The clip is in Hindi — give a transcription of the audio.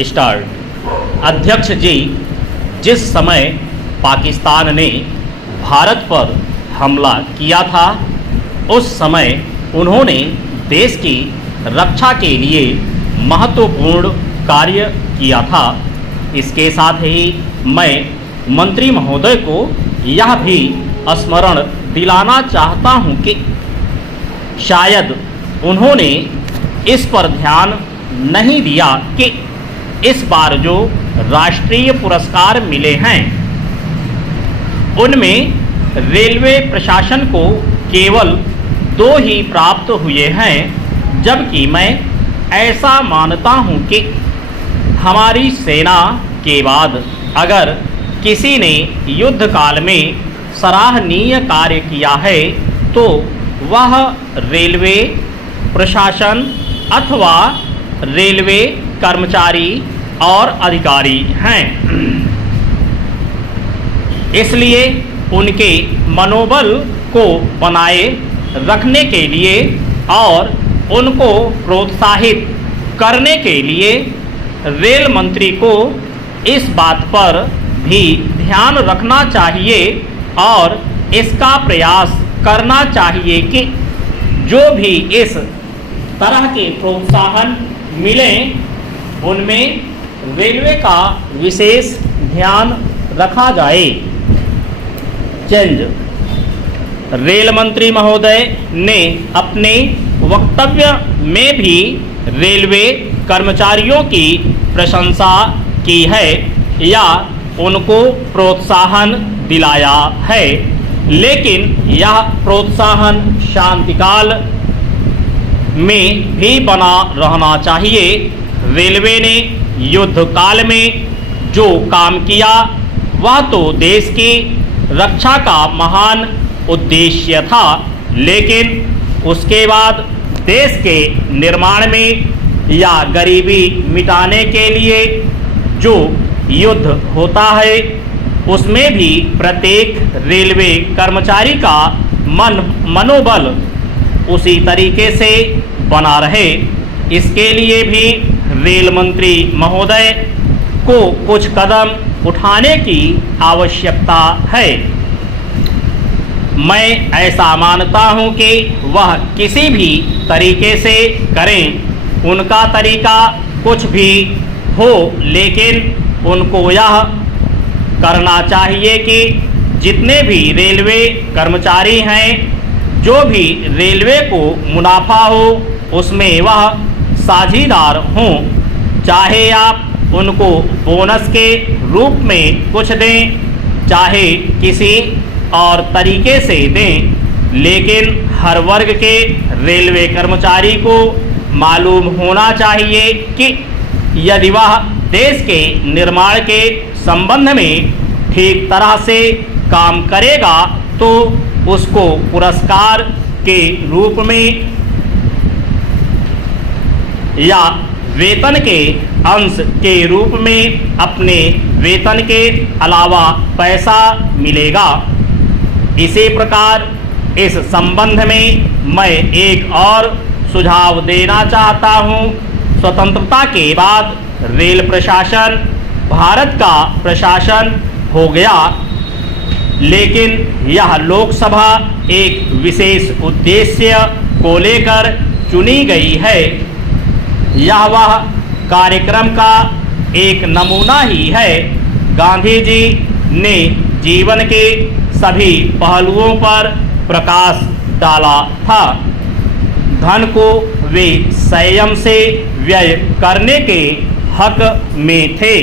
स्टार्ट। अध्यक्ष जी, जिस समय पाकिस्तान ने भारत पर हमला किया था उस समय उन्होंने देश की रक्षा के लिए महत्वपूर्ण कार्य किया था। इसके साथ ही मैं मंत्री महोदय को यह भी स्मरण दिलाना चाहता हूं कि शायद उन्होंने इस पर ध्यान नहीं दिया कि इस बार जो राष्ट्रीय पुरस्कार मिले हैं उनमें रेलवे प्रशासन को केवल 2 ही प्राप्त हुए हैं, जबकि मैं ऐसा मानता हूं कि हमारी सेना के बाद अगर किसी ने युद्ध काल में सराहनीय कार्य किया है तो वह रेलवे प्रशासन अथवा रेलवे कर्मचारी और अधिकारी हैं। इसलिए उनके मनोबल को बनाए रखने के लिए और उनको प्रोत्साहित करने के लिए रेल मंत्री को इस बात पर भी ध्यान रखना चाहिए और इसका प्रयास करना चाहिए कि जो भी इस तरह के प्रोत्साहन मिलें उनमें रेलवे का विशेष ध्यान रखा जाए। चेंज। रेल मंत्री महोदय ने अपने वक्तव्य में भी रेलवे कर्मचारियों की प्रशंसा की है या उनको प्रोत्साहन दिलाया है, लेकिन यह प्रोत्साहन शांतिकाल में भी बना रहना चाहिए। रेलवे ने युद्ध काल में जो काम किया वह तो देश की रक्षा का महान उद्देश्य था, लेकिन उसके बाद देश के निर्माण में या गरीबी मिटाने के लिए जो युद्ध होता है उसमें भी प्रत्येक रेलवे कर्मचारी का मनोबल उसी तरीके से बना रहे, इसके लिए भी रेल मंत्री महोदय को कुछ कदम उठाने की आवश्यकता है। मैं ऐसा मानता हूं कि वह किसी भी तरीके से करें, उनका तरीका कुछ भी हो, लेकिन उनको यह करना चाहिए कि जितने भी रेलवे कर्मचारी हैं, जो भी रेलवे को मुनाफा हो उसमें वह साझीदार हों। चाहे आप उनको बोनस के रूप में कुछ दें, चाहे किसी और तरीके से दें, लेकिन हर वर्ग के रेलवे कर्मचारी को मालूम होना चाहिए कि यदि वह देश के निर्माण के संबंध में ठीक तरह से काम करेगा तो उसको पुरस्कार के रूप में या वेतन के अंश के रूप में अपने वेतन के अलावा पैसा मिलेगा। इसी प्रकार इस संबंध में मैं एक और सुझाव देना चाहता हूं। स्वतंत्रता के बाद रेल प्रशासन भारत का प्रशासन हो गया, लेकिन यह लोकसभा एक विशेष उद्देश्य को लेकर चुनी गई है। यह वह कार्यक्रम का एक नमूना ही है। गांधी जी ने जीवन के सभी पहलुओं पर प्रकाश डाला था। धन को वे संयम से व्यय करने के हक में थे।